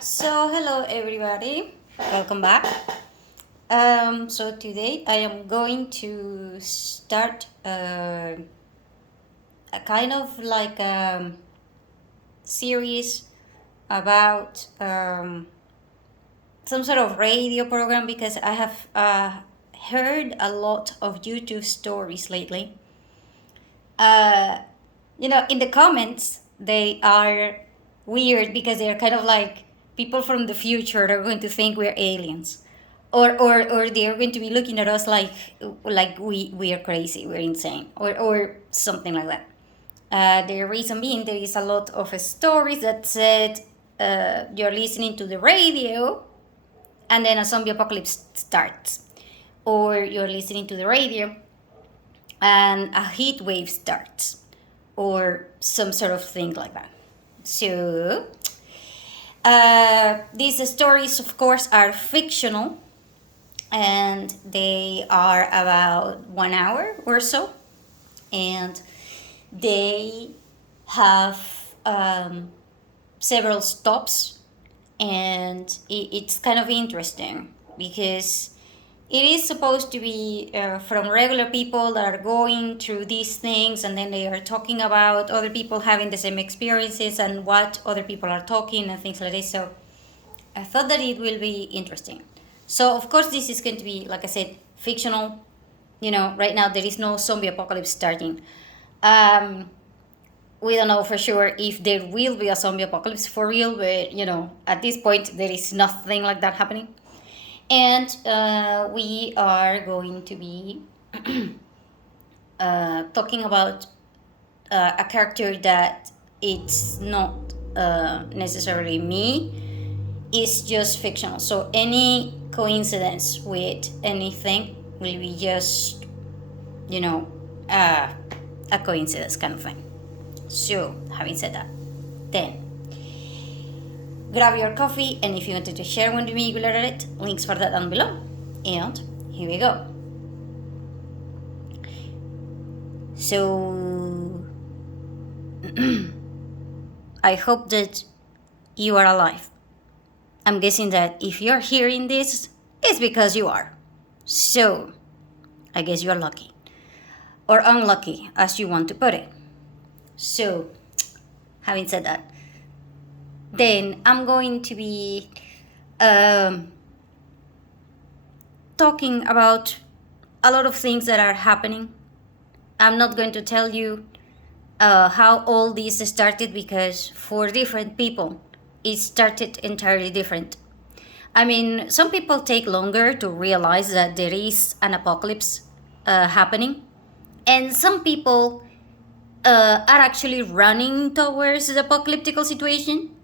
So hello everybody, welcome back. So today I am going to start a kind of like series about some sort of radio program because I have heard a lot of YouTube stories lately. Uh, in the comments they are weird because they're kind of like people from the future are going to think we're aliens, or they're going to be looking at us like we are crazy, we're insane, or something like that. The reason being there is a lot of stories that said you're listening to the radio and then a zombie apocalypse starts, or you're listening to the radio and a heat wave starts, or some sort of thing like that. So, these stories, of course, are fictional and they are about 1 hour or so, and they have several stops, and it's kind of interesting because it is supposed to be from regular people that are going through these things, and then they are talking about other people having the same experiences and what other people are talking and things like this. So I thought that it will be interesting. So of course this is going to be, like I said, fictional. Right now there is no zombie apocalypse starting. We don't know for sure if there will be a zombie apocalypse for real, but at this point there is nothing like that happening. And we are going to be talking about a character that it's not necessarily me, it's just fictional. So any coincidence with anything will be just, a coincidence kind of thing. So, having said that, then grab your coffee, and if you wanted to share one with me, you will learn it. Links for that down below. And here we go. So, I hope that you are alive. I'm guessing that if you're hearing this, it's because you are. So, I guess you're lucky. Or unlucky, as you want to put it. So, having said that, then I'm going to be talking about a lot of things that are happening. I'm not going to tell you how all this started, because for different people it started entirely different. I mean, some people take longer to realize that there is an apocalypse happening, and some people are actually running towards the apocalyptical situation,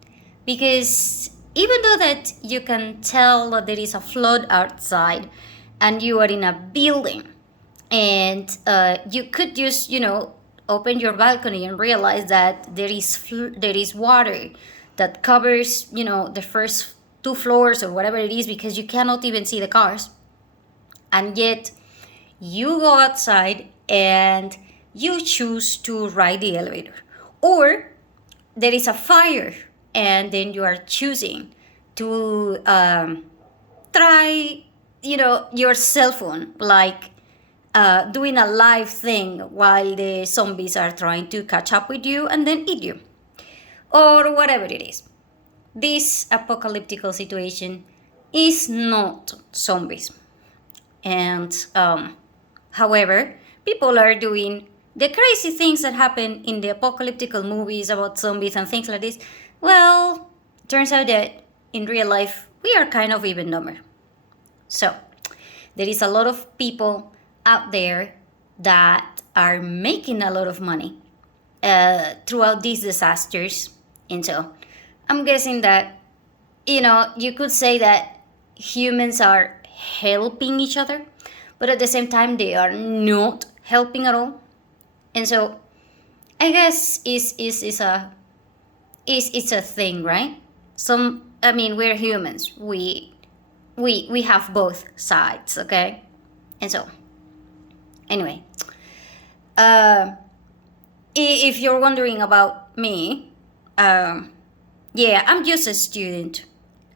because even though that you can tell that there is a flood outside and you are in a building, and you could just open your balcony and realize that there is water that covers the first 2 floors or whatever it is, because you cannot even see the cars, and yet you go outside and you choose to ride the elevator. Or there is a fire and then you are choosing to try your cell phone, like doing a live thing while the zombies are trying to catch up with you and then eat you, or whatever it is. This apocalyptical situation is not zombies. And however, people are doing the crazy things that happen in the apocalyptical movies about zombies and things like this. Well, turns out that in real life we are kind of even dumber. So there is a lot of people out there that are making a lot of money throughout these disasters. And so I'm guessing that you could say that humans are helping each other, but at the same time they are not helping at all. And so I guess it's a thing, right? We're humans. We have both sides, okay? And so anyway, if you're wondering about me, yeah, I'm just a student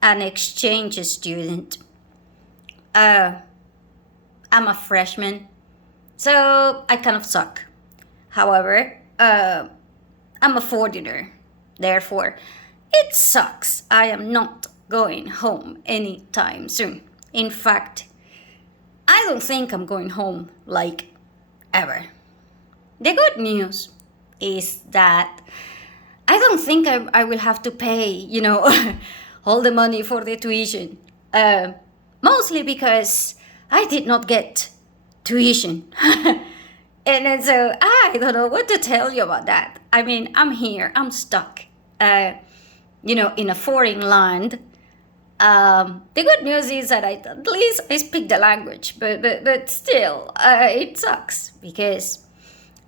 an exchange student. Uh, I'm a freshman, so I kind of suck. However, I'm a foreigner. Therefore, it sucks. I am not going home anytime soon. In fact, I don't think I'm going home like ever. The good news is that I don't think I will have to pay, all the money for the tuition. Mostly because I did not get tuition. And then so I don't know what to tell you about that. I mean, I'm here, I'm stuck, in a foreign land. The good news is that at least I speak the language, but still, it sucks because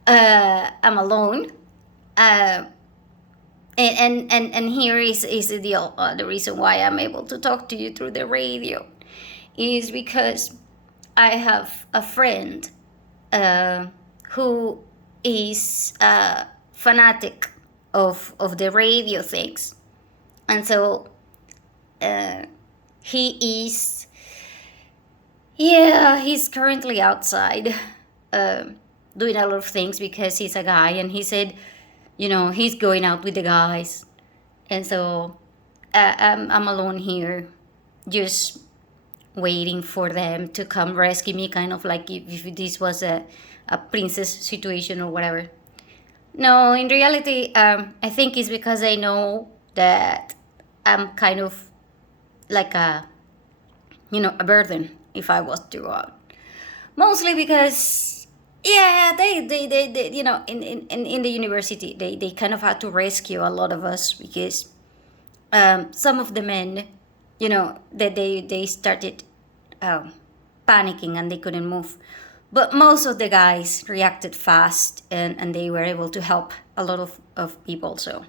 I'm alone. Uh, and here is the deal. The reason why I'm able to talk to you through the radio is because I have a friend who is a fanatic of the radio things, and so he is, he's currently outside doing a lot of things because he's a guy, and he said, he's going out with the guys, and so I'm alone here, just waiting for them to come rescue me, kind of like if this was a princess situation or whatever. No, in reality, I think it's because I know that I'm kind of like a burden if I was to go out. Mostly because, they in the university, they kind of had to rescue a lot of us because some of the men, that they started panicking and they couldn't move. But most of the guys reacted fast and they were able to help a lot of people. So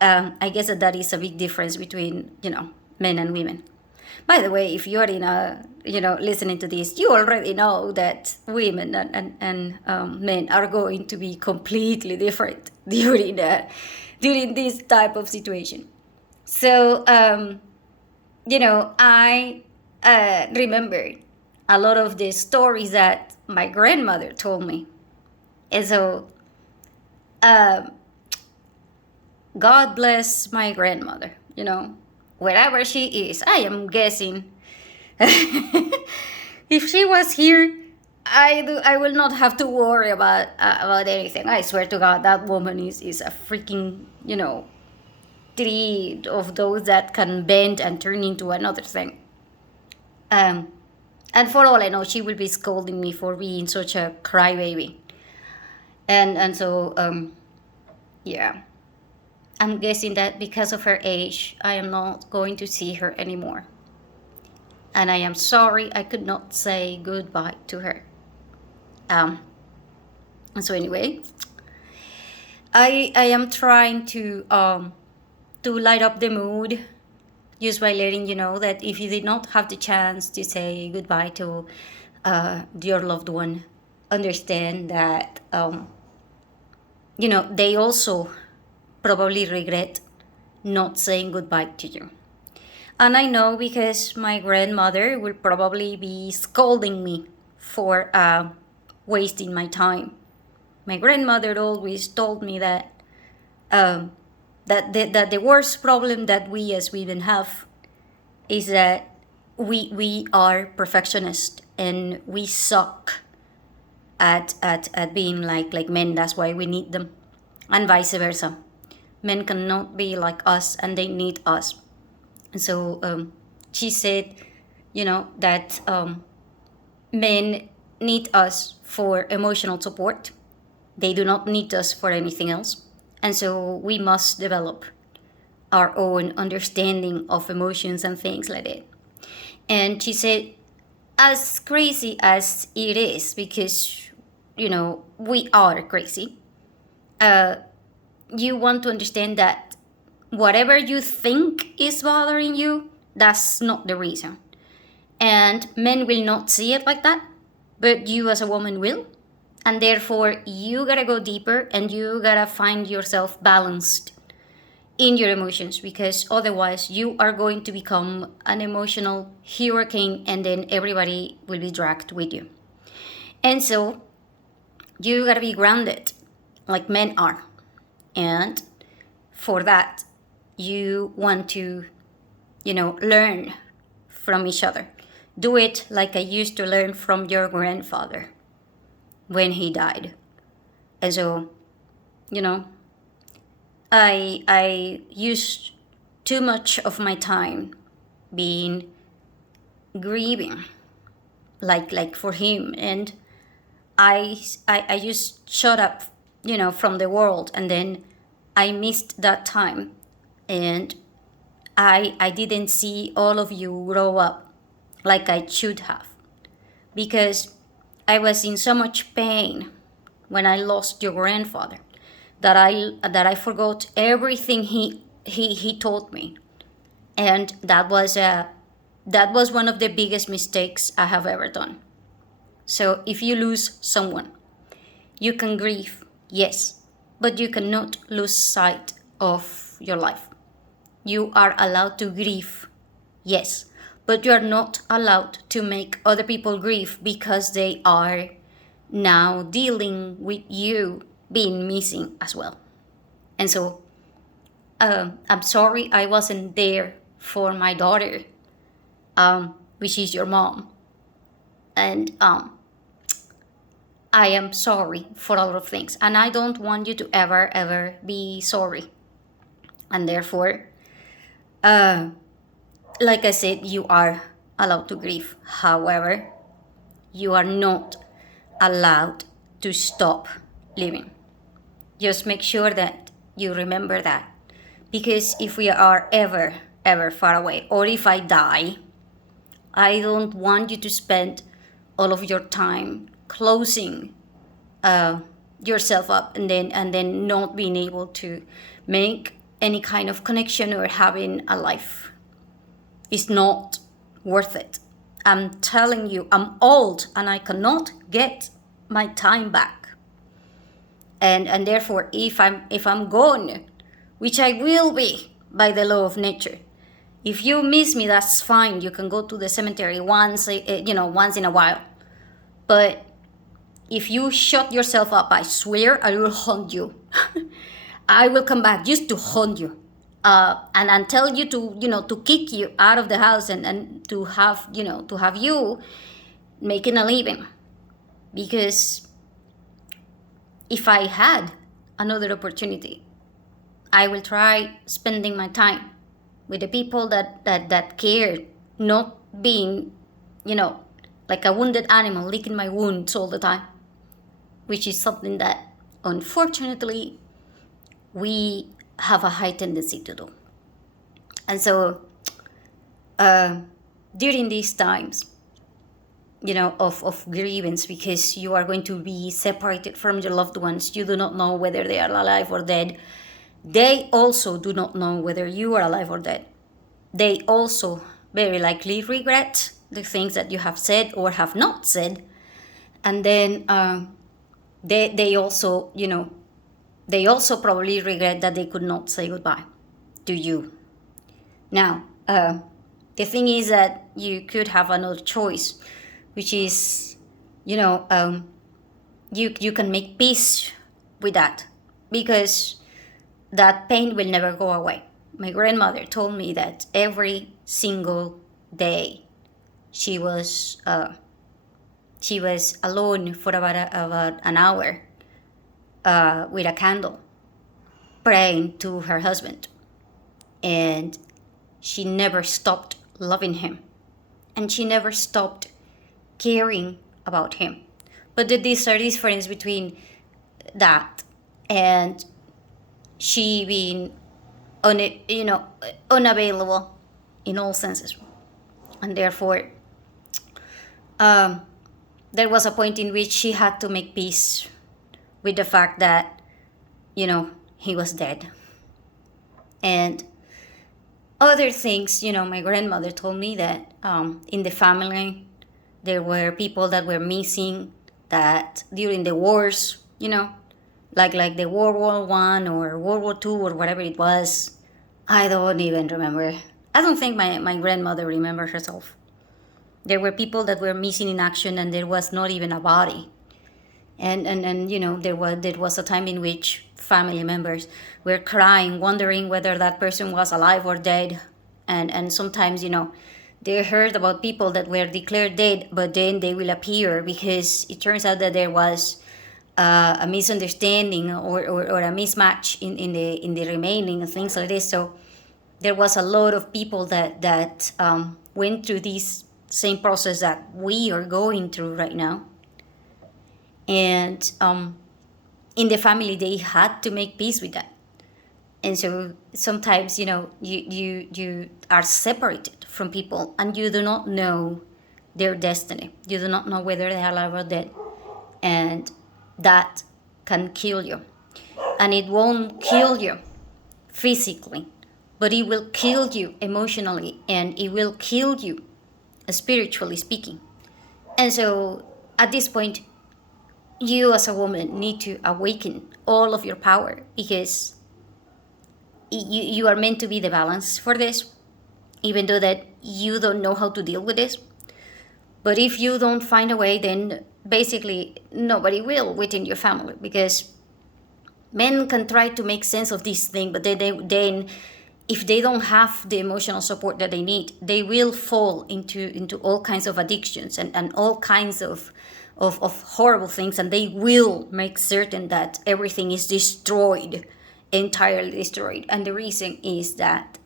I guess that is a big difference between, men and women. By the way, if you're listening to this, you already know that women and men are going to be completely different during this type of situation. So, I remember a lot of the stories that my grandmother told me. And so, God bless my grandmother, wherever she is. I am guessing if she was here, I will not have to worry about anything. I swear to God, that woman is a freaking, tree of those that can bend and turn into another thing. And for all I know, she will be scolding me for being such a crybaby. And so, yeah. I'm guessing that because of her age, I am not going to see her anymore. And I am sorry I could not say goodbye to her. And so anyway, I am trying to light up the mood just by letting you know that if you did not have the chance to say goodbye to your loved one, understand that they also probably regret not saying goodbye to you. And I know because my grandmother will probably be scolding me for wasting my time. My grandmother always told me that that the worst problem that we as women have is that we are perfectionists and we suck at being like men. That's why we need them, and vice versa. Men cannot be like us and they need us. And so she said, that men need us for emotional support. They do not need us for anything else. And so we must develop our own understanding of emotions and things like that. And she said, as crazy as it is, because, we are crazy, you want to understand that whatever you think is bothering you, that's not the reason. And men will not see it like that, but you as a woman will. And therefore, you gotta go deeper and you gotta find yourself balanced in your emotions, because otherwise you are going to become an emotional hurricane and then everybody will be dragged with you. And so you gotta be grounded like men are. And for that, you want to, learn from each other. Do it like I used to learn from your grandfather when he died. And so, I used too much of my time being grieving, like for him, and I just shut up, from the world, and then I missed that time, and I didn't see all of you grow up like I should have, because I was in so much pain when I lost your grandfather that I forgot everything he taught me, and that was one of the biggest mistakes I have ever done. So if you lose someone, you can grieve, yes, but you cannot lose sight of your life. You are allowed to grieve, yes, but you are not allowed to make other people grieve because they are now dealing with you being missing as well. And so I'm sorry I wasn't there for my daughter, which is your mom. And I am sorry for a lot of things. And I don't want you to ever be sorry. And therefore, like I said, you are allowed to grieve. However, you are not allowed to stop living. Just make sure that you remember that. Because if we are ever far away, or if I die, I don't want you to spend all of your time closing yourself up and then not being able to make any kind of connection or having a life. It's not worth it. I'm telling you, I'm old and I cannot get my time back. And therefore, if I'm gone, which I will be by the law of nature, if you miss me, that's fine. You can go to the cemetery once in a while. But if you shut yourself up, I swear I will haunt you. I will come back just to haunt you. And tell you to kick you out of the house and to have you making a living. Because if I had another opportunity, I will try spending my time with the people that care, not being, like a wounded animal licking my wounds all the time, which is something that, unfortunately, we have a high tendency to do. And so, during these times, of grievance, because you are going to be separated from your loved ones, you do not know whether they are alive or dead. They also do not know whether you are alive or dead. They also very likely regret the things that you have said or have not said. And then they also probably regret that they could not say goodbye to you. Now, the thing is that you could have another choice, which is, you can make peace with that, because that pain will never go away. My grandmother told me that every single day she was alone for about an hour with a candle, praying to her husband, and she never stopped loving him, and she never stopped caring about him. But there's a difference between that and she being unavailable in all senses. And therefore, there was a point in which she had to make peace with the fact that, he was dead. And other things, my grandmother told me that in the family, there were people that were missing, that during the wars, like the World War I or World War II or whatever it was, I don't even remember. I don't think my grandmother remembers herself. There were people that were missing in action, and there was not even a body. And there was a time in which family members were crying, wondering whether that person was alive or dead. And sometimes, they heard about people that were declared dead, but then they will appear because it turns out that there was a misunderstanding or a mismatch in the remaining and things like this. So there was a lot of people that went through this same process that we are going through right now. And in the family, they had to make peace with that. And so sometimes, you are separated from people, and you do not know their destiny. You do not know whether they are alive or dead. And that can kill you. And it won't kill you physically, but it will kill you emotionally, and it will kill you spiritually speaking. And so at this point, you as a woman need to awaken all of your power, because you are meant to be the balance for this, even though that you don't know how to deal with this. But if you don't find a way, then basically nobody will within your family, because men can try to make sense of this thing, but then if they don't have the emotional support that they need, they will fall into all kinds of addictions and all kinds of horrible things, and they will make certain that everything is destroyed, entirely destroyed. And the reason is that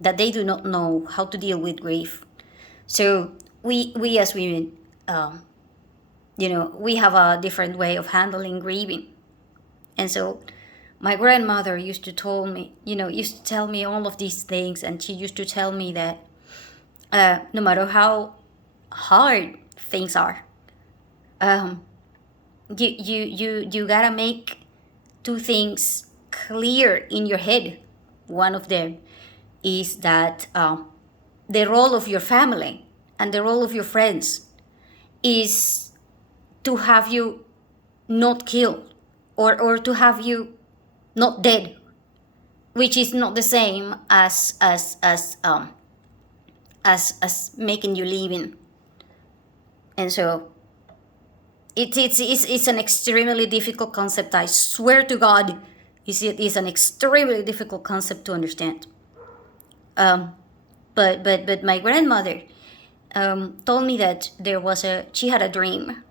they do not know how to deal with grief. So we as women, we have a different way of handling grieving. And so my grandmother used to tell me all of these things, and she used to tell me that no matter how hard things are, you gotta make two things clear in your head. One of them is that the role of your family and the role of your friends is to have you not killed, or to have you not dead, which is not the same as making you living. And so it's an extremely difficult concept. I swear to God, it is an extremely difficult concept to understand. But my grandmother told me that she had a dream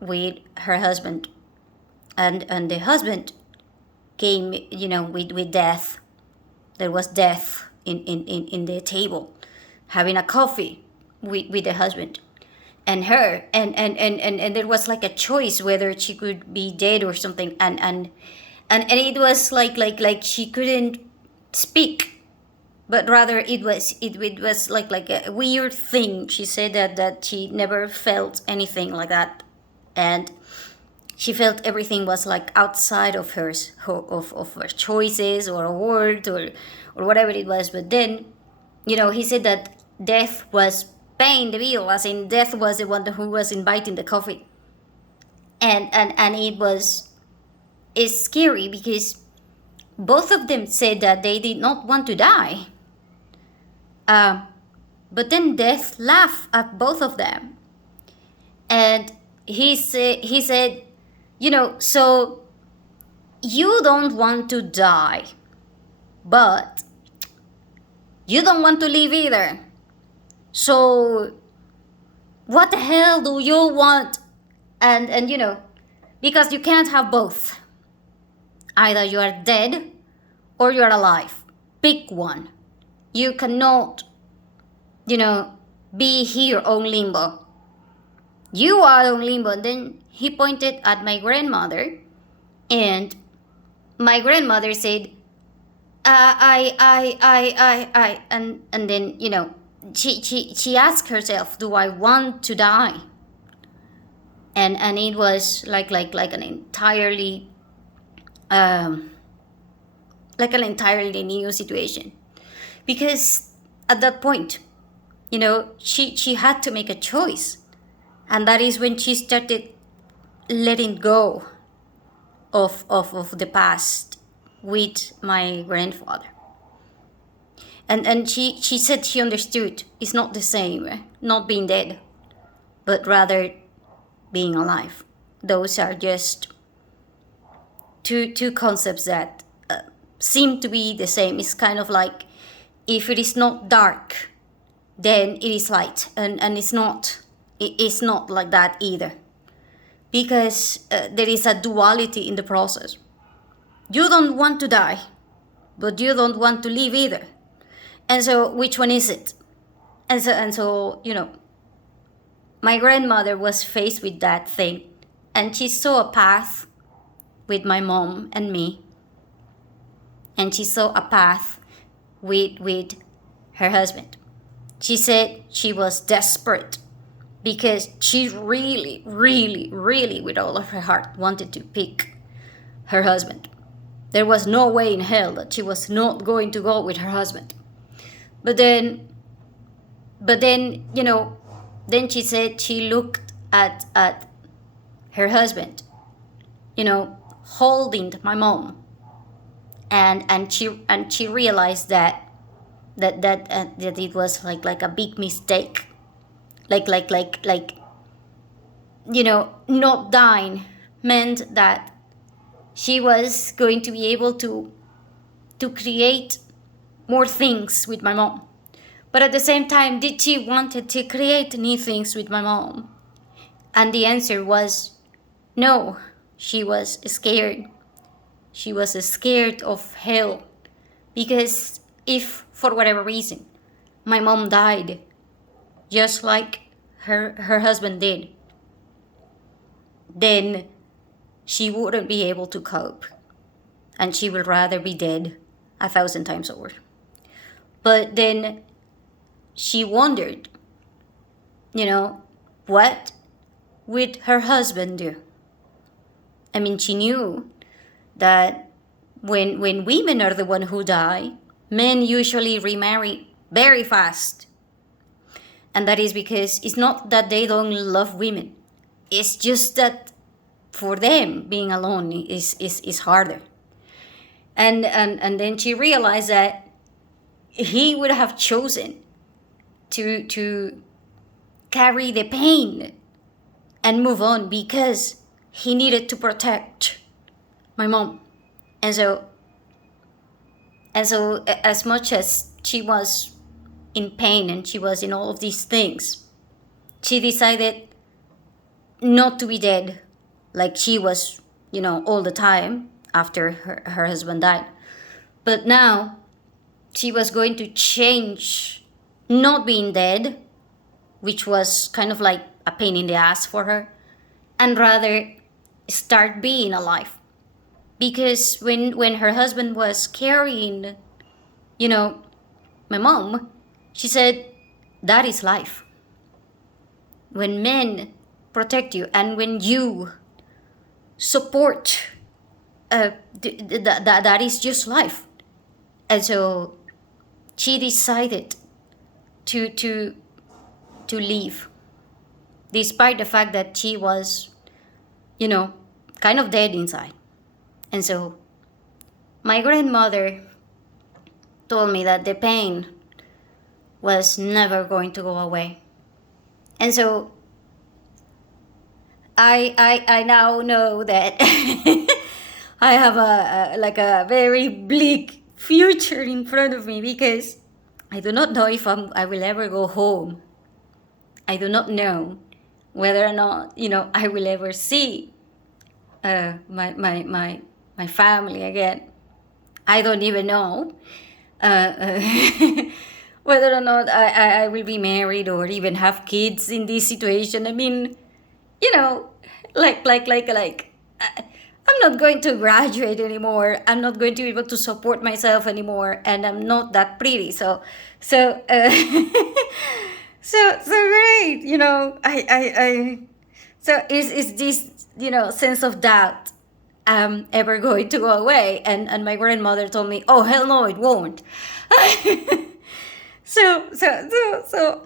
with her husband, and the husband came, with death. There was death in the table, having a coffee with the husband and her, and there was like a choice whether she could be dead or something, and it was like she couldn't speak, but rather it was like a weird thing. She said that she never felt anything like that, and she felt everything was like outside of hers, of her choices or a word or whatever it was. But then, he said that death was paying the bill, as in death was the one who was inviting the coffee. And it's scary, because both of them said that they did not want to die. But then death laughed at both of them. And he said, so you don't want to die, but you don't want to live either. So what the hell do you want? And because you can't have both. Either you are dead or you are alive. Pick one. You cannot, be here on limbo. You are on limbo. And then he pointed at my grandmother, and my grandmother said, I, and then, she asked herself, do I want to die? And it was like an entirely, new situation, because at that point, she had to make a choice. And that is when she started letting go of the past with my grandfather. And she said she understood it's not the same, not being dead, but rather being alive. Those are just two concepts that seem to be the same. It's kind of like if it is not dark, then it is light, and it's not like that either, because there is a duality in the process. You don't want to die, but you don't want to live either. And so which one is it? And so my grandmother was faced with that thing, and she saw a path with my mom and me, and she saw a path with her husband. She said she was desperate because she really, really, really, with all of her heart, wanted to pick her husband. There was no way in hell that she was not going to go with her husband. But then then she said she looked at her husband, holding my mom, and she realized that it was like a big mistake, like not dying meant that she was going to be able to create more things with my mom. But at the same time, did she wanted to create new things with my mom? And the answer was no. She was scared. She was scared of hell, because if for whatever reason my mom died just like her husband did, then she wouldn't be able to cope, and she would rather be dead 1,000 times over. But then she wondered, what would her husband do? I mean, she knew that when women are the one who die, men usually remarry very fast. And that is because it's not that they don't love women. It's just that for them, being alone is harder. And then she realized that he would have chosen to carry the pain and move on, because he needed to protect my mom. And so as much as she was in pain and she was in all of these things, she decided not to be dead like she was, all the time after her husband died. But now she was going to change not being dead, which was kind of like a pain in the ass for her, and rather start being alive. Because when her husband was carrying, my mom, she said, that is life. When men protect you and when you support, that is just life. And so she decided to leave, despite the fact that she was, kind of dead inside. And so my grandmother told me that the pain was never going to go away. And so I now know that I have a very bleak future in front of me, because I do not know if I will ever go home. I do not know whether or not, I will ever see my family again. I don't even know whether or not I will be married or even have kids in this situation. I mean, I'm not going to graduate anymore. I'm not going to be able to support myself anymore, and I'm not that pretty. So great, so is this, sense of doubt ever going to go away? And my grandmother told me, oh, hell no, it won't. So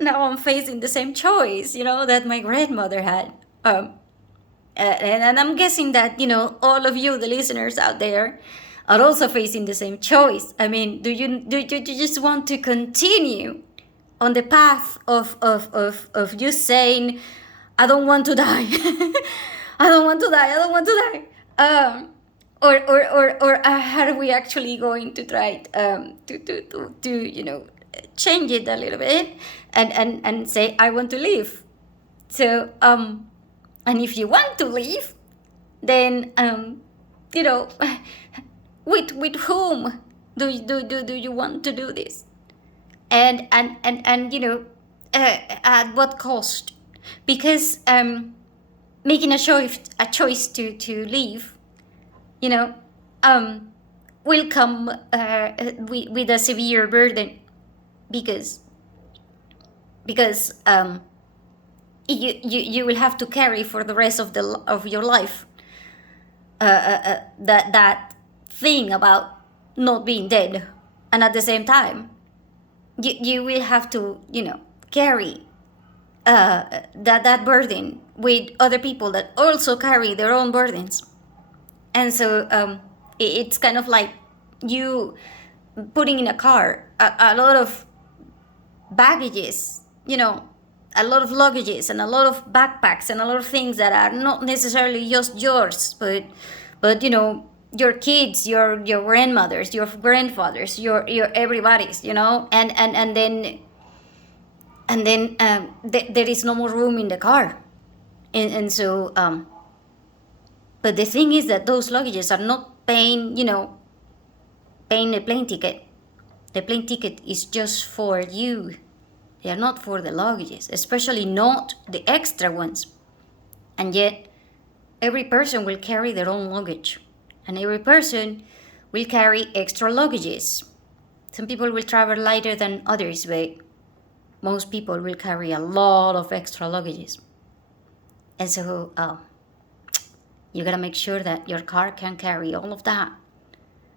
now I'm facing the same choice, that my grandmother had. And I'm guessing that, all of you, the listeners out there, are also facing the same choice. I mean, do you just want to continue on the path of you saying, I don't want to die. I don't want to die. I don't want to die. Or are we actually going to try to change it a little bit and say, I want to live. So and if you want to live, then you know with whom do you want to do this, and at what cost? Because making a choice to leave, will come with a severe burden, because you will have to carry for the rest of your life that thing about not being dead, and at the same time you will have to carry that burden with other people that also carry their own burdens. And so it's kind of like you putting in a car a lot of baggages, a lot of luggages and a lot of backpacks and a lot of things that are not necessarily just yours, but your kids, your grandmothers, your grandfathers, your everybody's, and then there is no more room in the car, and so but the thing is that those luggages are not paying a plane ticket. The plane ticket is just for you. They are not for the luggages, especially not the extra ones. And yet, every person will carry their own luggage. And every person will carry extra luggages. Some people will travel lighter than others, but most people will carry a lot of extra luggages. And so, you gotta make sure that your car can carry all of that.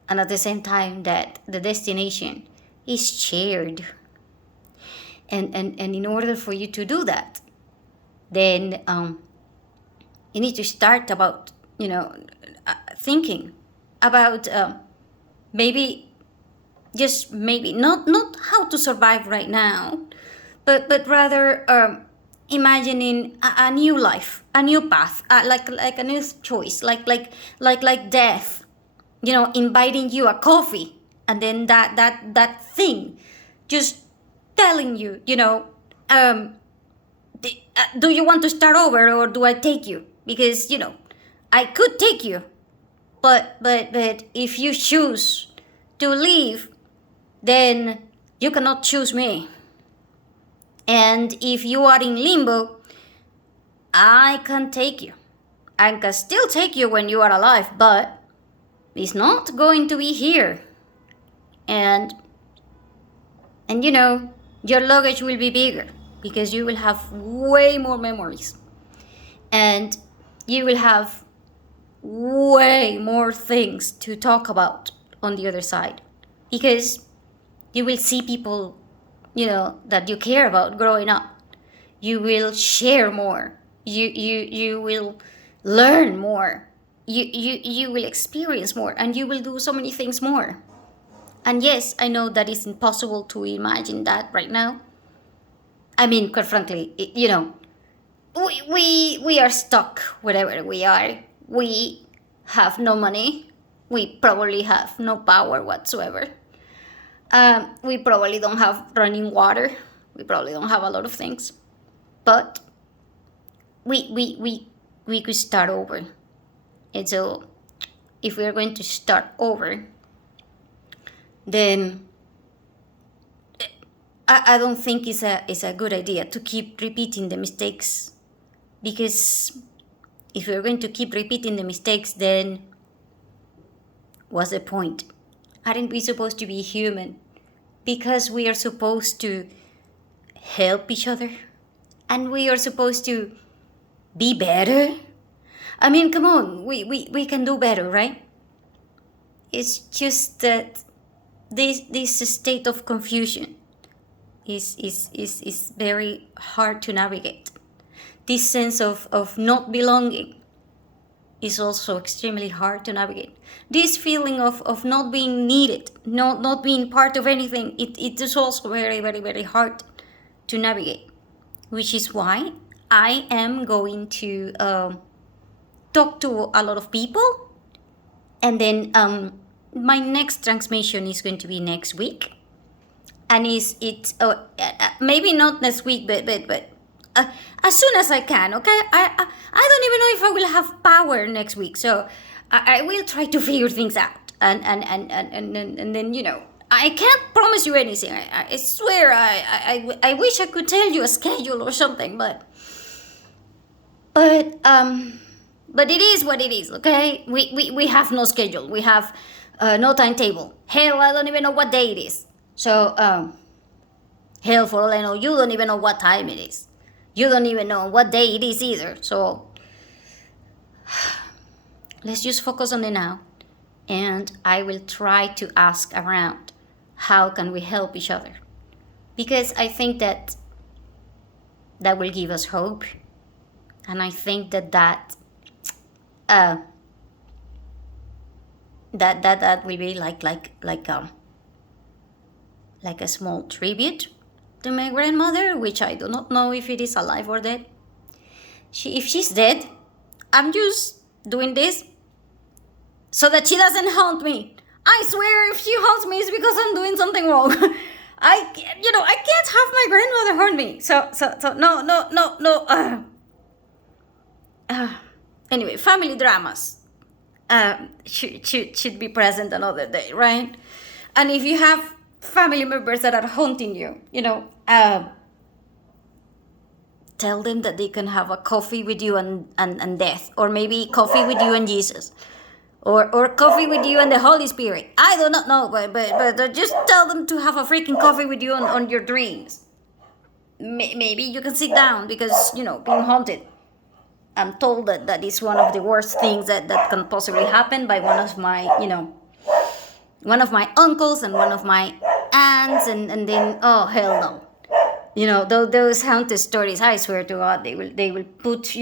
And at the same time that the destination is shared. And in order for you to do that, then you need to start about thinking about maybe not how to survive right now, but rather imagining a new life, a new path, like a new choice, like death, inviting you a coffee, and then that thing just telling you, do you want to start over, or do I take you? Because I could take you, but if you choose to leave, then you cannot choose me. And if you are in limbo, I can take you. I can still take you when you are alive, but it's not going to be here. And your luggage will be bigger, because you will have way more memories. And you will have way more things to talk about on the other side, because you will see people, that you care about growing up. You will share more. You will learn more. You will experience more, and you will do so many things more. And yes, I know that it's impossible to imagine that right now. I mean, quite frankly, we are stuck wherever we are. We have no money. We probably have no power whatsoever. We probably don't have running water. We probably don't have a lot of things. But we could start over. And so if we are going to start over, then I don't think it's a good idea to keep repeating the mistakes. Because if we're going to keep repeating the mistakes, then what's the point? Aren't we supposed to be human? Because we are supposed to help each other, and we are supposed to be better. I mean, come on, we can do better, right? It's just that this state of confusion is very hard to navigate. This sense of not belonging is also extremely hard to navigate. This feeling of not being needed, not being part of anything, it is also very, very, very hard to navigate, which is why I am going to talk to a lot of people, and then my next transmission is going to be next week, and it's maybe not next week, but as soon as I can. Okay, I don't even know if I will have power next week, so I will try to figure things out, and then I can't promise you anything. I swear I wish I could tell you a schedule or something, but it is what it is. Okay, we have no schedule. We have no timetable. Hell, I don't even know what day it is. So hell, for all I know, you don't even know what time it is. You don't even know what day it is either. So let's just focus on the now, and I will try to ask around how can we help each other, because I think that will give us hope, and I think that will be like a small tribute to my grandmother, which I do not know if it is alive or dead. If she's dead, I'm just doing this so that she doesn't haunt me. I swear, if she haunts me, it's because I'm doing something wrong. I can't have my grandmother haunt me. So no. Anyway, family dramas should be present another day, right? And if you have family members that are haunting you, tell them that they can have a coffee with you and death, or maybe coffee with you and Jesus, or coffee with you and the Holy Spirit. I do not know, but just tell them to have a freaking coffee with you on your dreams. Maybe you can sit down, because being haunted, I'm told that is one of the worst things that can possibly happen by one of my uncles and one of my aunts, and then, oh hell no. Those haunted stories, I swear to God, they will put,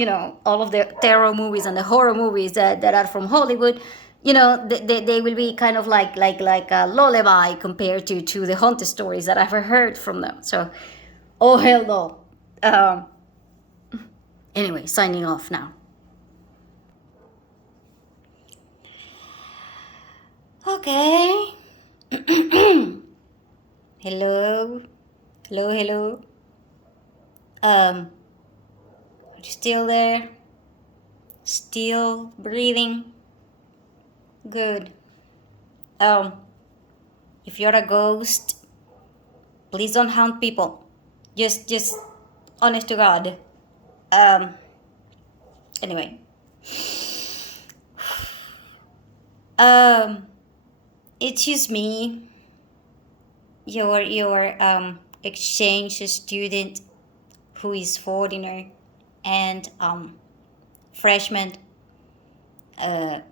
all of the terror movies and the horror movies that are from Hollywood, they will be kind of like a lullaby compared to the haunted stories that I've heard from them. So, oh hell no. Anyway, signing off now. Okay. Hello. Are you still there? Still breathing? Good. If you're a ghost, please don't haunt people. Just honest to God. Anyway. It's just me, your exchange student who is foreigner and freshman.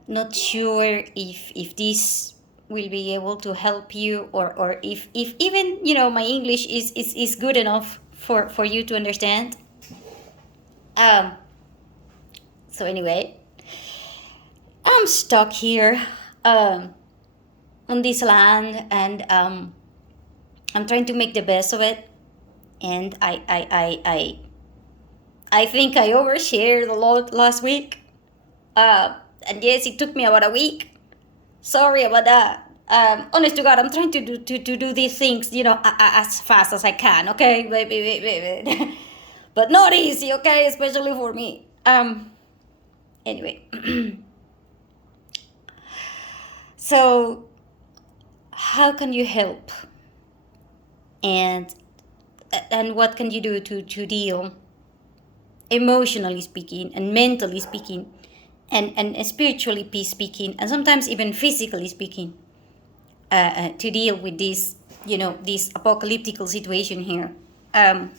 Not sure if this will be able to help you, or if even my English is good enough for you to understand. So anyway, I'm stuck here on this land, and I'm trying to make the best of it, and I think I overshared a lot last week, and yes, it took me about a week. Sorry about that. Honest to God, I'm trying to do these things, as fast as I can. Okay, but not easy. Okay, especially for me. Anyway, so how can you help, and what can you do to deal, emotionally speaking and mentally speaking, and spiritually speaking, and sometimes even physically speaking, to deal with this this apocalyptical situation here. And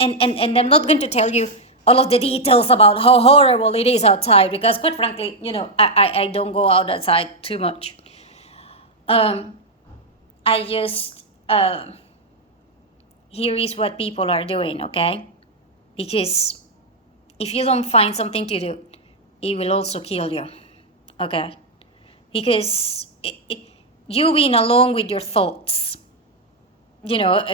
I'm not going to tell you all of the details about how horrible it is outside, because quite frankly, I don't go outside too much. I just here is what people are doing, okay? Because if you don't find something to do, it will also kill you. Okay? Because you being alone with your thoughts, you know,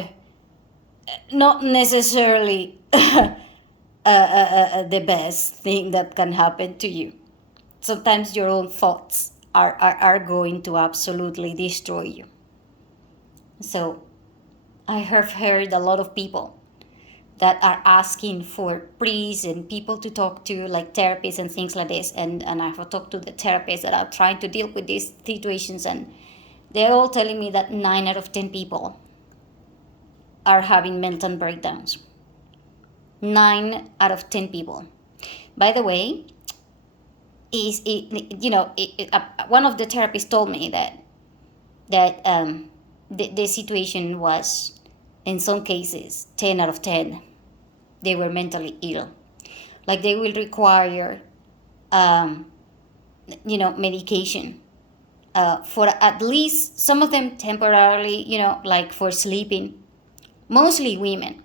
not necessarily the best thing that can happen to you. Sometimes your own thoughts are going to absolutely destroy you. So I have heard a lot of people that are asking for priests and people to talk to, like therapists and things like this. And I have talked to the therapists that are trying to deal with these situations, and they're all telling me that 9 out of 10 people are having mental breakdowns. 9 out of 10 people. By the way, one of the therapists told me that the situation was, in some cases, 10 out of 10, they were mentally ill. Like they will require, medication for at least some of them temporarily, like for sleeping. Mostly women.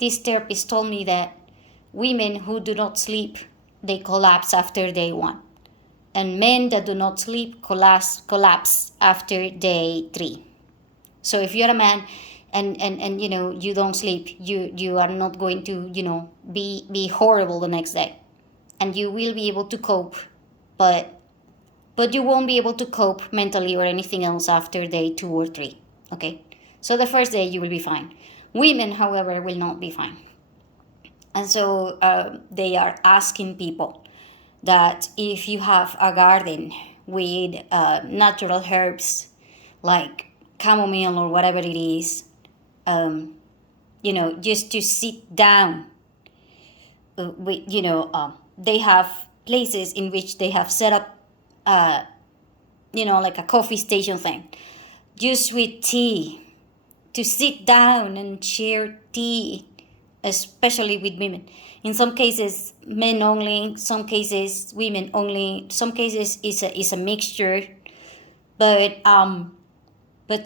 This therapist told me that women who do not sleep, they collapse after day 1. And men that do not sleep collapse after day 3. So if you're a man and you don't sleep, you are not going to be horrible the next day, and you will be able to cope, but you won't be able to cope mentally or anything else after day 2 or 3. Okay, so the first day you will be fine. Women, however, will not be fine. And so they are asking people that if you have a garden with natural herbs like chamomile or whatever it is, just to sit down. They have places in which they have set up, like a coffee station thing, just with tea, to sit down and share tea, especially with women. In some cases, men only. Some cases, women only. Some cases, is a mixture. But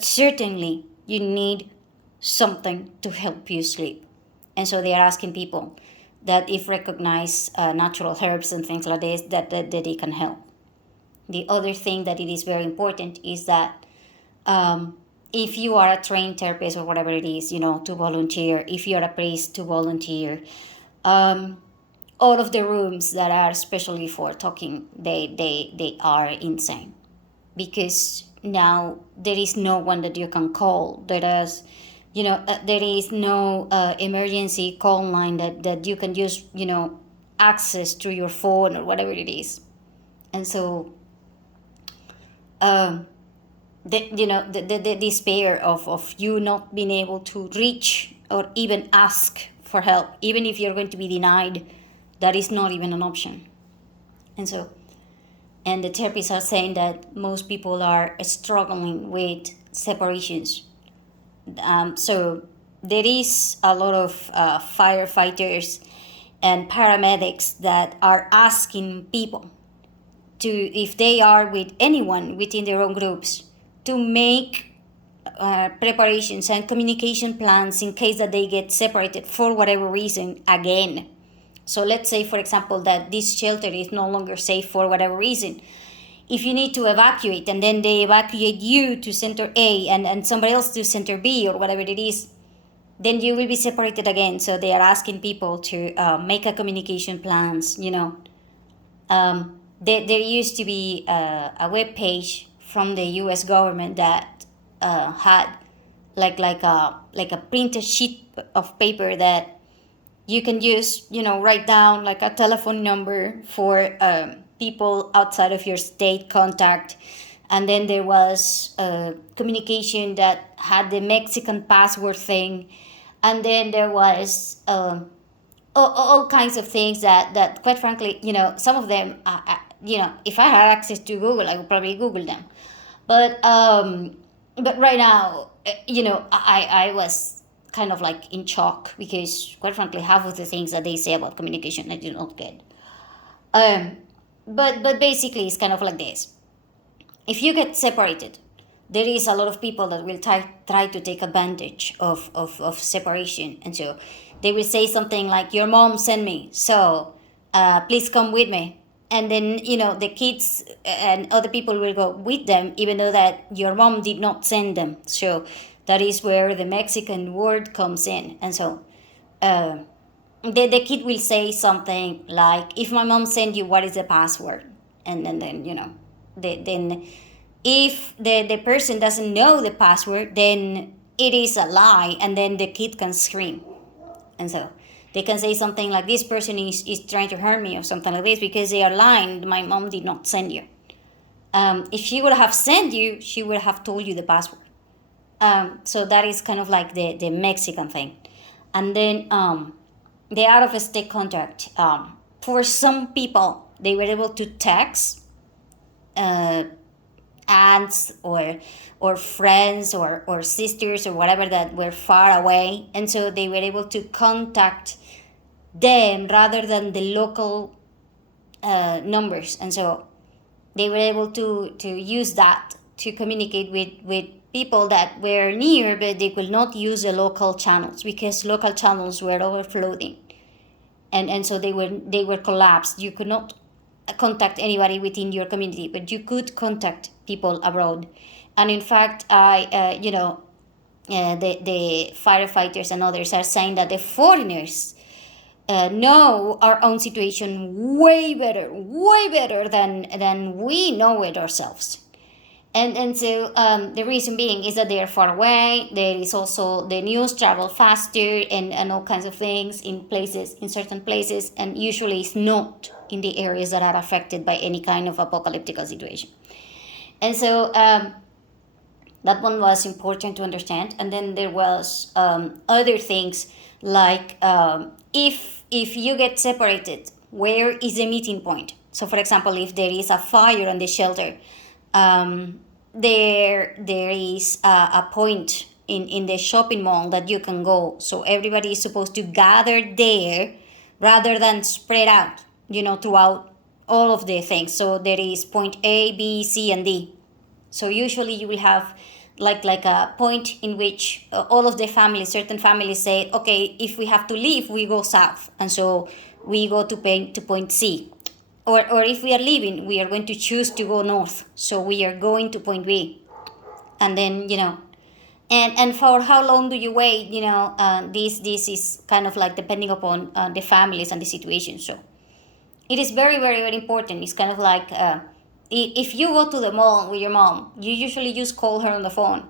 certainly you need something to help you sleep. And so they are asking people that if recognize natural herbs and things like this, that they can help. The other thing that it is very important is that if you are a trained therapist or whatever it is, to volunteer. If you are a priest, to volunteer. All of the rooms that are especially for talking, they are insane, because now there is no one that you can call. There is no emergency call line that you can just access through your phone or whatever it is. And so the despair of you not being able to reach or even ask for help, even if you're going to be denied, that is not even an option. And the therapists are saying that most people are struggling with separations. So there is a lot of firefighters and paramedics that are asking people to, if they are with anyone within their own groups, to make preparations and communication plans in case that they get separated for whatever reason again. So let's say, for example, that this shelter is no longer safe for whatever reason. If you need to evacuate and then they evacuate you to center A and somebody else to center B or whatever it is, then you will be separated again. So they are asking people to make a communication plans. There used to be a web page from the U.S. government that had like a printed sheet of paper that you can use, write down like a telephone number for people outside of your state contact. And then there was communication that had the Mexican password thing. And then there was all kinds of things that quite frankly, some of them, if I had access to Google, I would probably Google them. But right now, I was kind of like in shock, because quite frankly, half of the things that they say about communication I do not get. But basically, it's kind of like this. If you get separated, there is a lot of people that will try to take advantage of separation. And so they will say something like, your mom sent me, so please come with me. And then, the kids and other people will go with them, even though that your mom did not send them. So that is where the Mexican word comes in. And so the kid will say something like, if my mom sent you, what is the password? And then then if the person doesn't know the password, then it is a lie, and then the kid can scream. And so they can say something like, this person is trying to hurt me, or something like this, because they are lying. My mom did not send you. If she would have sent you, she would have told you the password. So that is kind of like the Mexican thing. And then the out of state contact. For some people, they were able to text aunts or friends or sisters or whatever that were far away, and so they were able to contact them rather than the local numbers, and so they were able to use that to communicate with people that were near, but they could not use the local channels because local channels were overflowing, and so they were collapsed. You could not contact anybody within your community, but you could contact people abroad. And in fact, the firefighters and others are saying that the foreigners know our own situation way better than we know it ourselves. And so the reason being is that they are far away. There is also the news travel faster and all kinds of things in certain places, and usually it's not in the areas that are affected by any kind of apocalyptical situation. And so that one was important to understand. And then there was other things like if you get separated, where is the meeting point? So for example, if there is a fire on the shelter, there is a point in the shopping mall that you can go. So everybody is supposed to gather there rather than spread out, throughout all of the things. So there is point A, B, C, and D. So usually you will have like a point in which all of the families, certain families say, okay, if we have to leave, we go south. And so we go to point C. Or if we are leaving, we are going to choose to go north. So we are going to point B. And then, and for how long do you wait? This is kind of like depending upon the families and the situation. So it is very, very, very important. It's kind of like if you go to the mall with your mom, you usually just call her on the phone.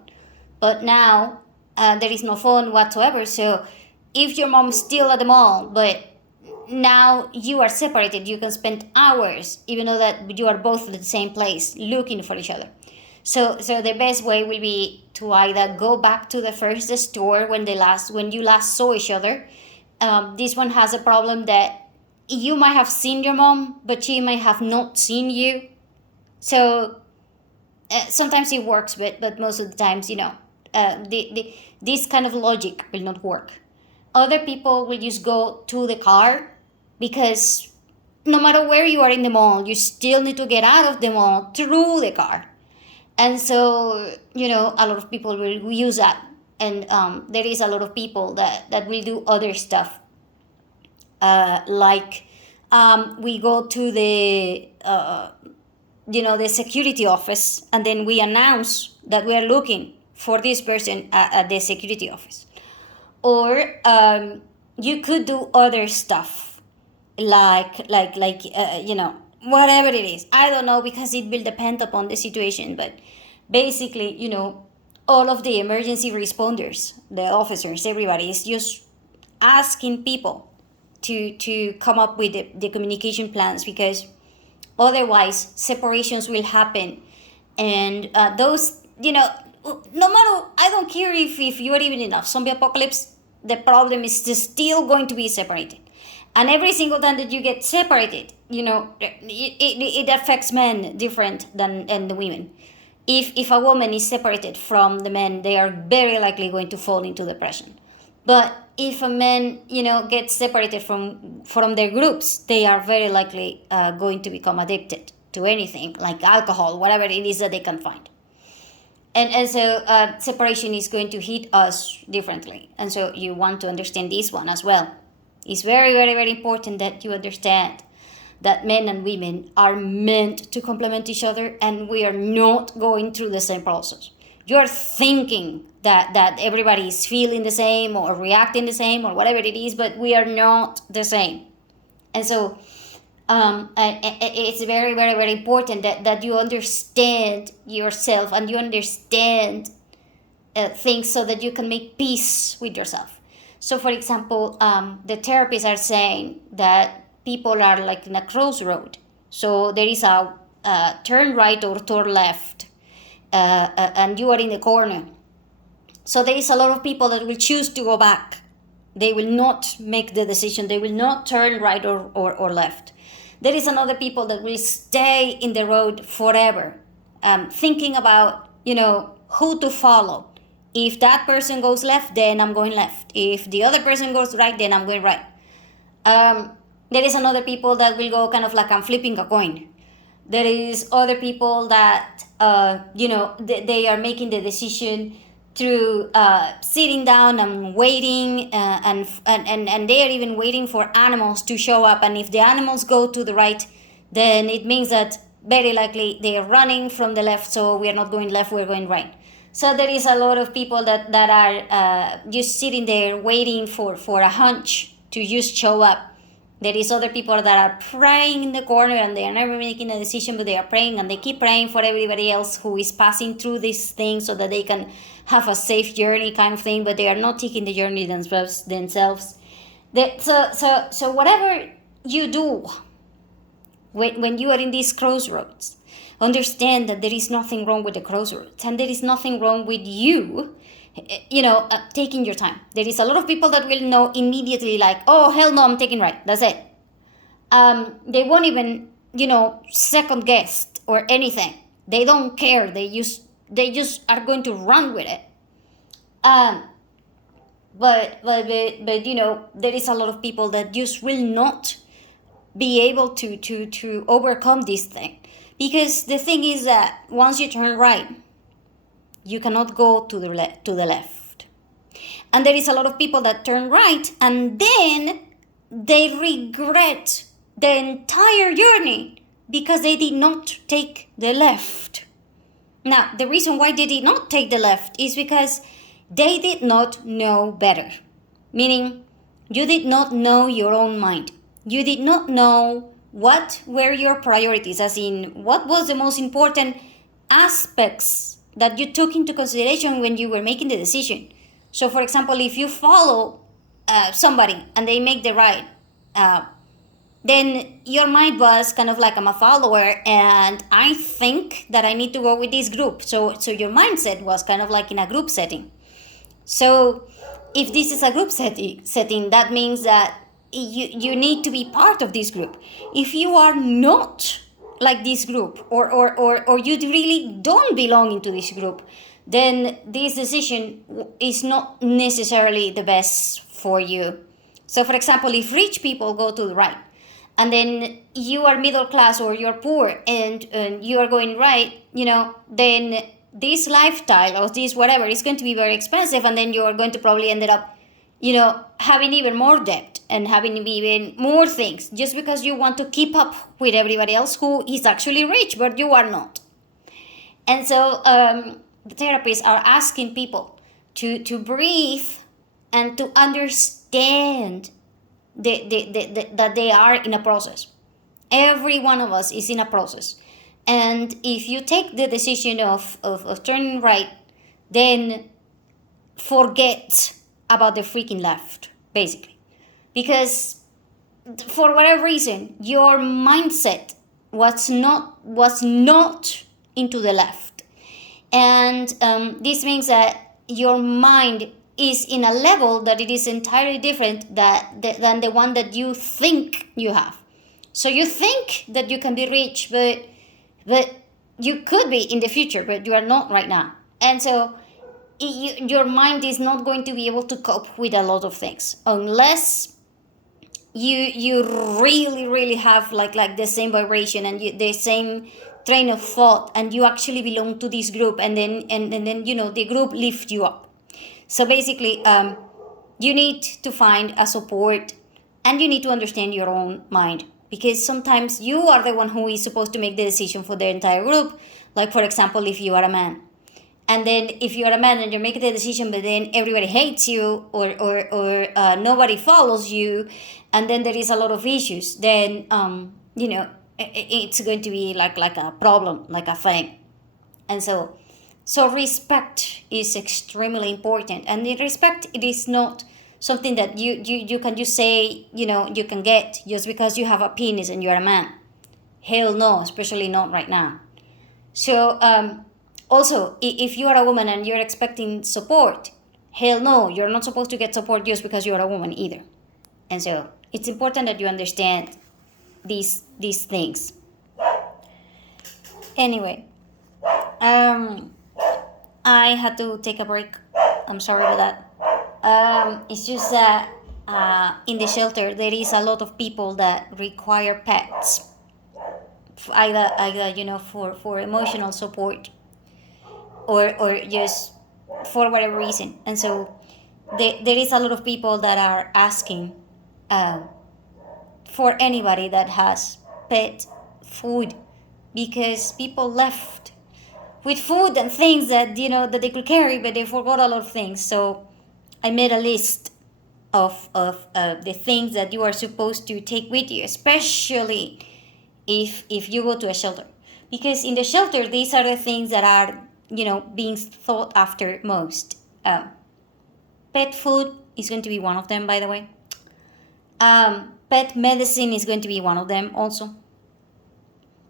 But now there is no phone whatsoever. So if your mom's still at the mall, but now you are separated, you can spend hours, even though that you are both at the same place, looking for each other. So the best way will be to either go back to the first store when you last saw each other. This one has a problem that you might have seen your mom, but she might have not seen you. So sometimes it works, but most of the times, this kind of logic will not work. Other people will just go to the car, because no matter where you are in the mall, you still need to get out of the mall through the car. And so, a lot of people will use that. And there is a lot of people that will do other stuff. Like we go to the the security office, and then we announce that we are looking for this person at the security office. Or you could do other stuff like whatever it is. I don't know, because it will depend upon the situation. But basically, all of the emergency responders, the officers, everybody is just asking people to come up with the communication plans, because otherwise separations will happen. And those, no matter, I don't care if you are even in a zombie apocalypse, the problem is still going to be separated. And every single time that you get separated, it affects men different than the women. If a woman is separated from the men, they are very likely going to fall into depression. But if a man, gets separated from their groups, they are very likely going to become addicted to anything, like alcohol, whatever it is that they can find. And so separation is going to hit us differently. And so you want to understand this one as well. It's very, very, very important that you understand that men and women are meant to complement each other, and we are not going through the same process. You're thinking that everybody is feeling the same or reacting the same or whatever it is, but we are not the same. And so it's very, very, very important that you understand yourself and you understand things so that you can make peace with yourself. So, for example, the therapists are saying that people are like in a crossroad. So there is a turn right or turn left, and you are in the corner. So there is a lot of people that will choose to go back. They will not make the decision. They will not turn right or left. There is another people that will stay in the road forever, thinking about, who to follow. If that person goes left, then I'm going left. If the other person goes right, then I'm going right. There is another people that will go kind of like I'm flipping a coin. There is other people that, they are making the decision through sitting down and waiting, and they are even waiting for animals to show up. And if the animals go to the right, then it means that very likely they are running from the left, so we are not going left, we're going right. So there is a lot of people that are just sitting there waiting for a hunch to just show up. There is other people that are praying in the corner and they are never making a decision, but they are praying and they keep praying for everybody else who is passing through this thing so that they can have a safe journey kind of thing, but they are not taking the journey themselves. So whatever you do when you are in these crossroads, understand that there is nothing wrong with the crossroads, and there is nothing wrong with you, taking your time. There is a lot of people that will know immediately, like, oh, hell no, I'm taking right. That's it. They won't even, second guess or anything. They don't care. They just are going to run with it. But there is a lot of people that just will not be able to overcome this thing. Because the thing is that once you turn right, you cannot go to the left. And there is a lot of people that turn right and then they regret the entire journey because they did not take the left. Now, the reason why they did not take the left is because they did not know better. Meaning, you did not know your own mind. You did not know what were your priorities, as in what was the most important aspects that you took into consideration when you were making the decision. So, for example, if you follow somebody and they make the right, then your mind was kind of like, I'm a follower and I think that I need to go with this group. So your mindset was kind of like in a group setting. So if this is a group setting, that means that you need to be part of this group. If you are not like this group, or you really don't belong into this group, then this decision is not necessarily the best for you. So for example, if rich people go to the right, and then you are middle class or you're poor and you are going right, then this lifestyle or this whatever is going to be very expensive, and then you are going to probably end up having even more debt and having even more things just because you want to keep up with everybody else who is actually rich, but you are not. And so the therapists are asking people to breathe and to understand that they are in a process. Every one of us is in a process. And if you take the decision of turning right, then forget about the freaking left, basically. Because for whatever reason, your mindset was not into the left. And this means that your mind is in a level that it is entirely different than the one that you think you have. So you think that you can be rich, but you could be in the future, but you are not right now. And so your mind is not going to be able to cope with a lot of things unless you really, really have like the same vibration and the same train of thought, and you actually belong to this group, and then the group lifts you up. So basically, you need to find a support, and you need to understand your own mind. because sometimes you are the one who is supposed to make the decision for the entire group. Like, for example, if you are a man, and then if you are a man and you're making the decision, but then everybody hates you, or nobody follows you, and then there is a lot of issues, then it's going to be like a problem, like a thing. And so respect is extremely important, and the respect, it is not something that you can just say, you can get just because you have a penis and you're a man. Hell no, especially not right now. So also, if you are a woman and you're expecting support, hell no, you're not supposed to get support just because you're a woman either. And so it's important that you understand these things. Anyway, I had to take a break. I'm sorry about that. It's just that in the shelter there is a lot of people that require pets, either for emotional support, or just for whatever reason. And so there is a lot of people that are asking for anybody that has pet food, because people left with food and things that that they could carry, but they forgot a lot of things. So I made a list of the things that you are supposed to take with you, especially if you go to a shelter, because in the shelter these are the things that are being thought after most. Pet food is going to be one of them, by the way. Pet medicine is going to be one of them also.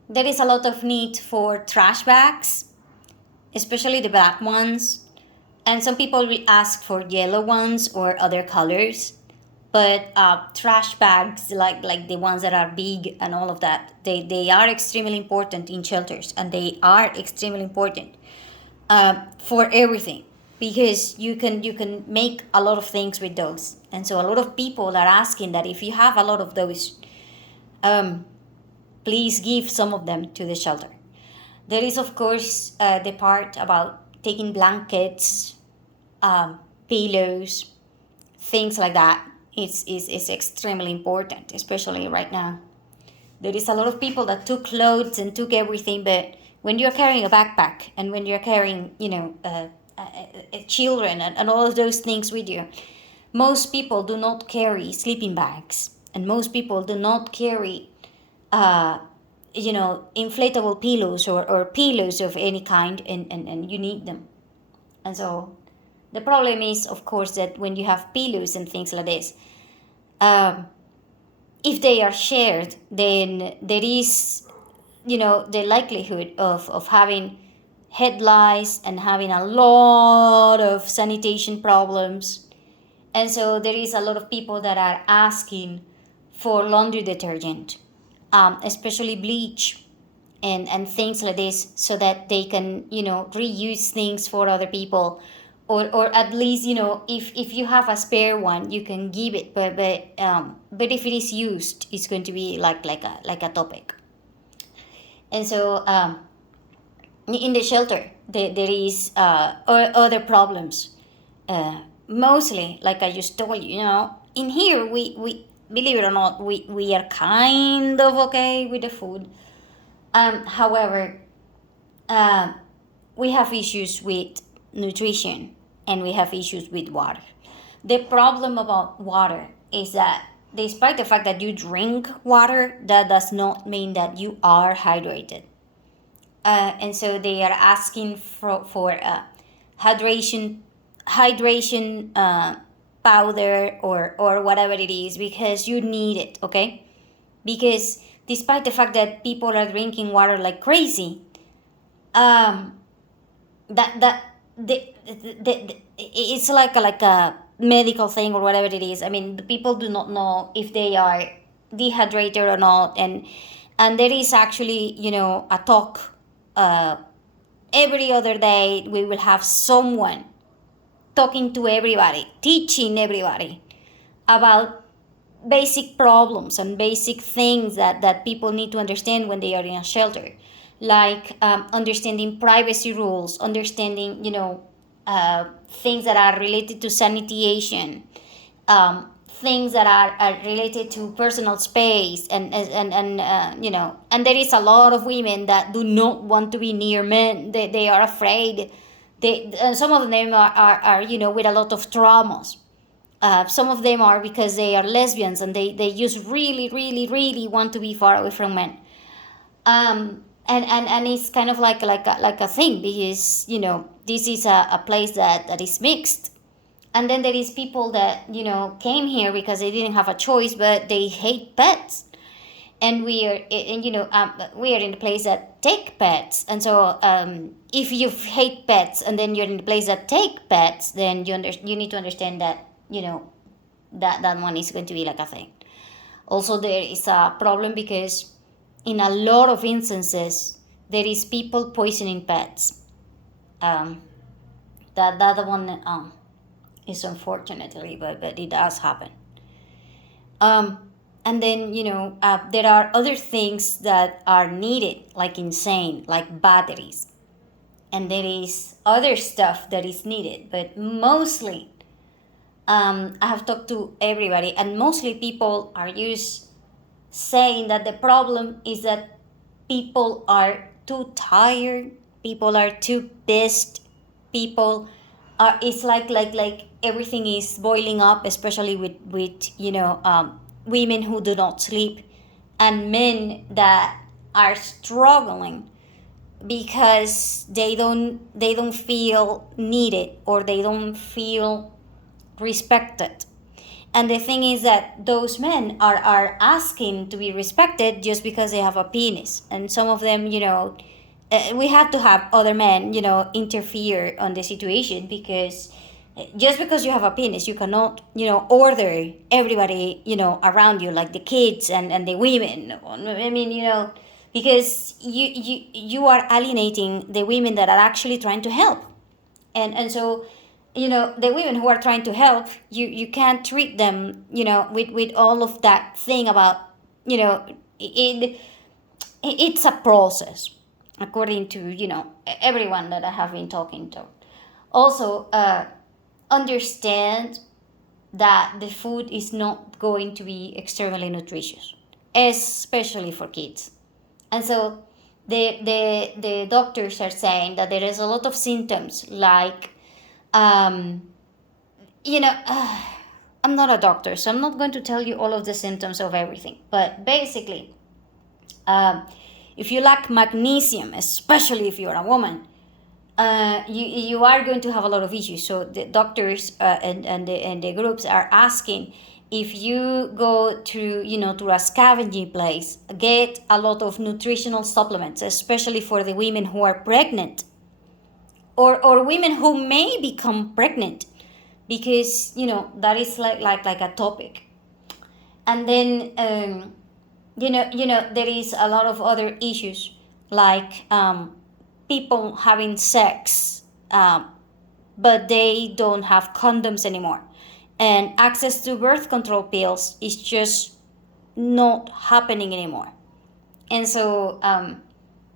There is a lot of need for trash bags, especially the black ones. And some people will ask for yellow ones or other colors. But trash bags, like the ones that are big and all of that, they are extremely important in shelters, and they are extremely important for everything, because you can make a lot of things with those. And so a lot of people are asking that if you have a lot of those, please give some of them to the shelter. There is, of course, the part about taking blankets, pillows, things like that. It's extremely important, especially right now. There is a lot of people that took clothes and took everything, but when you're carrying a backpack and when you're carrying, children and all of those things with you, most people do not carry sleeping bags, and most people do not carry, inflatable pillows or pillows of any kind, and you need them. And so the problem is, of course, that when you have pillows and things like this, if they are shared, then there is, the likelihood of having head lice and having a lot of sanitation problems. And so there is a lot of people that are asking for laundry detergent, especially bleach and things like this, so that they can, reuse things for other people. Or at least, if you have a spare one, you can give it, but if it is used, it's going to be like a topic. And so in the shelter there is other problems, mostly, like I just told you. In here we believe it or not, we are kind of okay with the food. However, we have issues with nutrition, and we have issues with water. The problem about water is that, despite the fact that you drink water, that does not mean that you are hydrated. And so they are asking for hydration powder or whatever it is, because you need it, okay? Because despite the fact that people are drinking water like crazy, it's like a medical thing or whatever it is. I mean, the people do not know if they are dehydrated or not, and there is actually, a talk. Every other day we will have someone talking to everybody, teaching everybody about basic problems and basic things that people need to understand when they are in a shelter, like understanding privacy rules, understanding, things that are related to sanitation, things that are related to personal space, and there is a lot of women that do not want to be near men. They are afraid. Some of them are with a lot of traumas. Some of them are because they are lesbians, and they just really, really, really want to be far away from men. And it's kind of like a thing, because this is a place that is mixed. And then there is people that came here because they didn't have a choice, but they hate pets. And we are in a place that take pets. And so if you hate pets and then you're in a place that take pets, then you need to understand that that one is going to be like a thing. Also, there is a problem because in a lot of instances there is people poisoning pets. That one is unfortunately, but it does happen. And then there are other things that are needed, like insane, like batteries, and there is other stuff that is needed, but mostly I have talked to everybody, and mostly people are just saying that the problem is that people are too tired, people are too pissed, people are. It's like everything is boiling up, especially with women who do not sleep, and men that are struggling because they don't feel needed, or they don't feel respected. And the thing is that those men are asking to be respected just because they have a penis. And some of them, we have to have other men, interfere on the situation, because just because you have a penis, you cannot, order everybody, around you, like the kids and the women. I mean, because you are alienating the women that are actually trying to help. And so the women who are trying to help, you can't treat them with all of that thing about it's a process, according to everyone that I have been talking to. Also, understand that the food is not going to be extremely nutritious, especially for kids. And so the doctors are saying that there is a lot of symptoms, like um, you know, uh, I'm not a doctor, so I'm not going to tell you all of the symptoms of everything. But basically, um, if you lack magnesium, especially if you're a woman, you are going to have a lot of issues. So the doctors and the groups are asking, if you go to a scavenging place, get a lot of nutritional supplements, especially for the women who are pregnant, or women who may become pregnant, because that is like a topic. And then there is a lot of other issues, like people having sex, but they don't have condoms anymore, and access to birth control pills is just not happening anymore. And so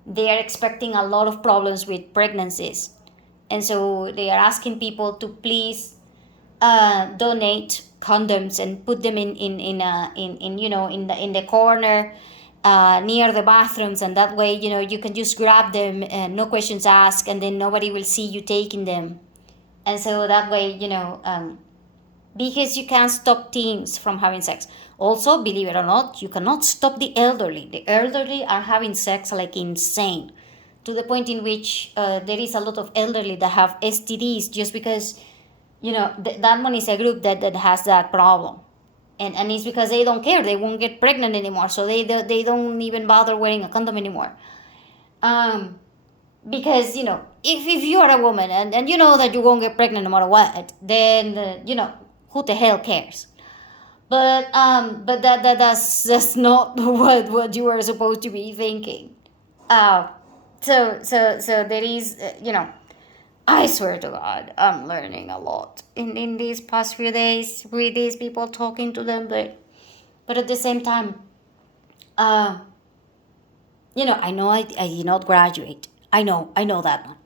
they are expecting a lot of problems with pregnancies. And so they are asking people to please donate condoms and put them in the corner near the bathrooms, and that way you can just grab them, no questions asked, and then nobody will see you taking them. And so that way because you can't stop teens from having sex. Also, believe it or not, you cannot stop the elderly. The elderly are having sex like insane, to the point in which there is a lot of elderly that have STDs, just because that one is a group that has that problem. And it's because they don't care, they won't get pregnant anymore, so they don't even bother wearing a condom anymore. Because if you are a woman, and you know that you won't get pregnant no matter what, then who the hell cares? But that's not what you are supposed to be thinking. So there is I swear to God, I'm learning a lot in these past few days with these people, talking to them, but at the same time, I know I did not graduate. I know that one.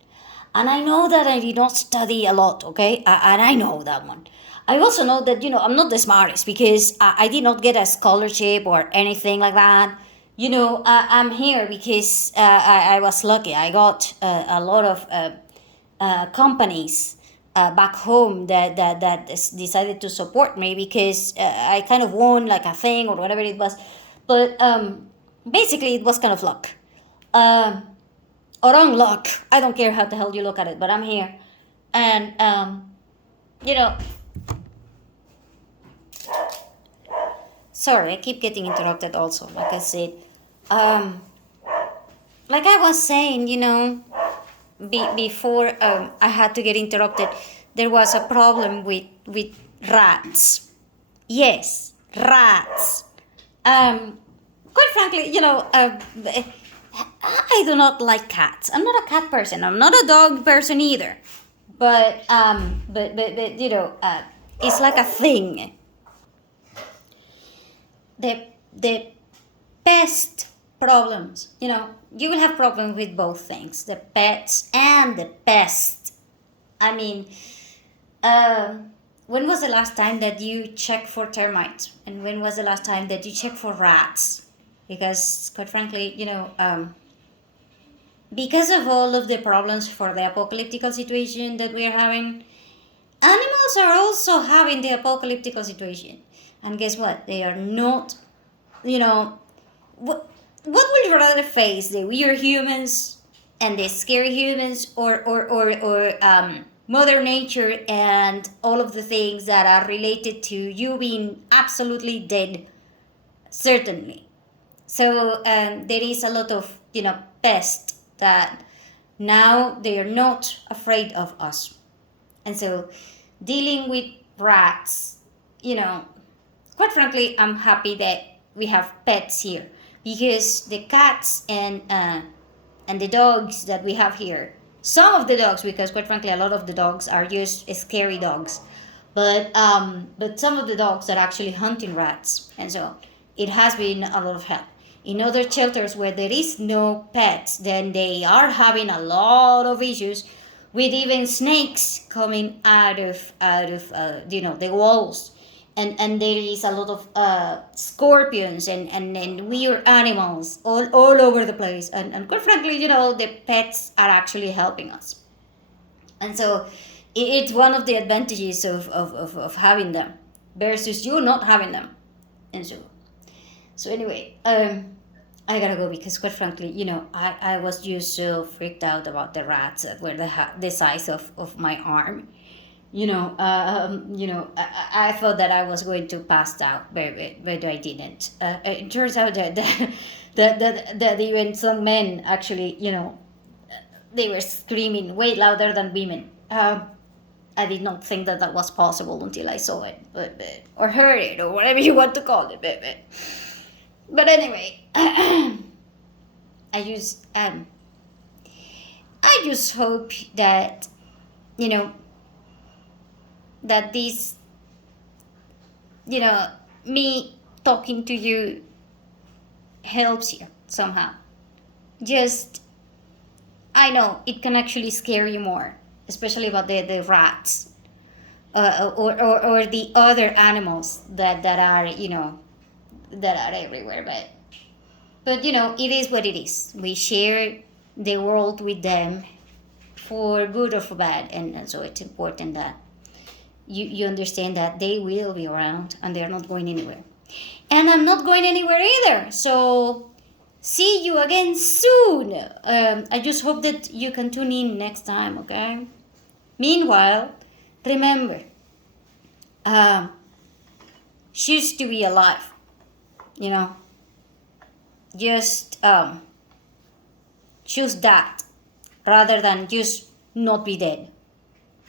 And I know that I did not study a lot, okay? And I know that one. I also know that, I'm not the smartest because I did not get a scholarship or anything like that. I'm here because I was lucky. I got a lot of companies back home that decided to support me because I kind of won like a thing or whatever it was. But basically, it was kind of luck. Um, or unluck. I don't care how the hell you look at it, but I'm here. And, you know, sorry, I keep getting interrupted also, like I said. Um, like I was saying, before I had to get interrupted, there was a problem with rats. Yes, rats. Quite frankly, I do not like cats. I'm not a cat person. I'm not a dog person either. But it's like a thing. The pest problems. You will have problems with both things: the pets and the pest. I mean, uh, when was the last time that you checked for termites, and when was the last time that you checked for rats? Because quite frankly, because of all of the problems for the apocalyptical situation that we are having, animals are also having the apocalyptical situation. And guess what? They are not, you know, what will you rather face? The weird humans and the scary humans, or Mother Nature and all of the things that are related to you being absolutely dead, certainly. So there is a lot of, pests that now they are not afraid of us. And so dealing with rats, quite frankly, I'm happy that we have pets here because the cats and the dogs that we have here, some of the dogs, because quite frankly, a lot of the dogs are just scary dogs, but some of the dogs are actually hunting rats, and so it has been a lot of help. In other shelters where there is no pets, then they are having a lot of issues with even snakes coming out of the walls, and there is a lot of scorpions and weird animals all over the place, and quite frankly, the pets are actually helping us. And so it's one of the advantages of having them versus you not having them. And so anyway, I gotta go because quite frankly, I was just so freaked out about the rats that were the size of my arm. I thought that I was going to pass out, but I didn't. It turns out that even some men actually, they were screaming way louder than women. I did not think that that was possible until I saw it, or heard it, or whatever you want to call it. But anyway, I just hope that you know that this me talking to you helps you somehow. Just I know it can actually scare you more, especially about the rats, or the other animals that are that are everywhere. But it is what it is. We share the world with them for good or for bad, and so it's important that you understand that they will be around and they're not going anywhere. And I'm not going anywhere either. So see you again soon. I just hope that you can tune in next time, okay? Meanwhile, remember, choose to be alive. Just choose that rather than just not be dead.